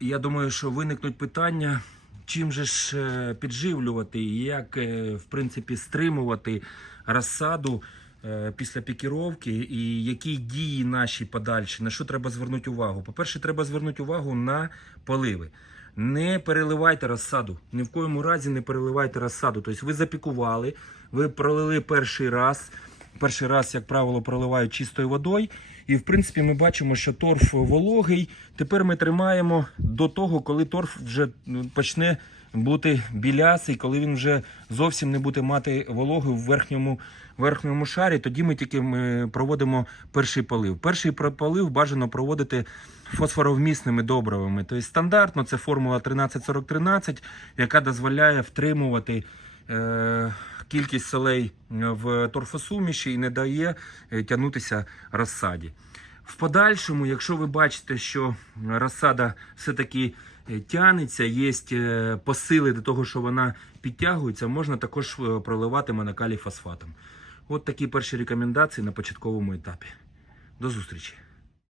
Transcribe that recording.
я думаю, що виникнуть питання, чим же ж е, підживлювати як, е, в принципі, стримувати розсаду е, після пікіровки і які дії наші подальші, на що треба звернути увагу. По-перше, треба звернути увагу на поливи. Не переливайте розсаду. Ні в коєму разі не переливайте розсаду. Тобто ви запікували, ви пролили перший раз. Перший раз, як правило, проливають чистою водою. І в принципі ми бачимо, що торф вологий. Тепер ми тримаємо до того, коли торф вже ну, почне бути білясий, коли він вже зовсім не буде мати вологи в верхньому, верхньому шарі. Тоді ми тільки ми проводимо перший полив. Перший полив бажано проводити фосфоровмісними добривами. Тобто стандартно це формула 13-40-13, яка дозволяє втримувати. Е, кількість солей в торфосуміші і не дає е, тягнутися розсаді. В подальшому, якщо ви бачите, що розсада все-таки е, тягнеться, є е, посили до того, що вона підтягується, можна також е, проливати монокалій фосфатом. От такі перші рекомендації на початковому етапі. До зустрічі!